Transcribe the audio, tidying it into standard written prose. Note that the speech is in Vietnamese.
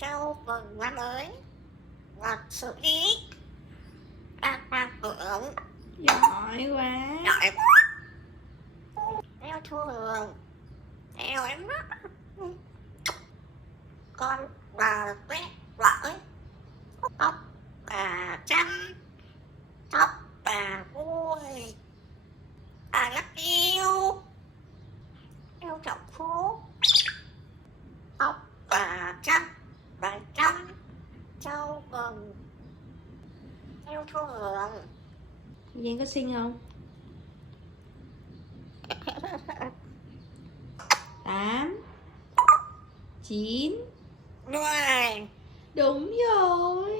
Chào mừng năm mới và sự ý đang mang hưởng Giỏi quá. giỏi theo thường theo em đó. Con bà quét vợ tóc bà chăm tóc bà vui bà rất yêu trọng phú tóc bà chăm châu mừng theo thường. Giang có xinh không? 8 9 10 Đúng rồi.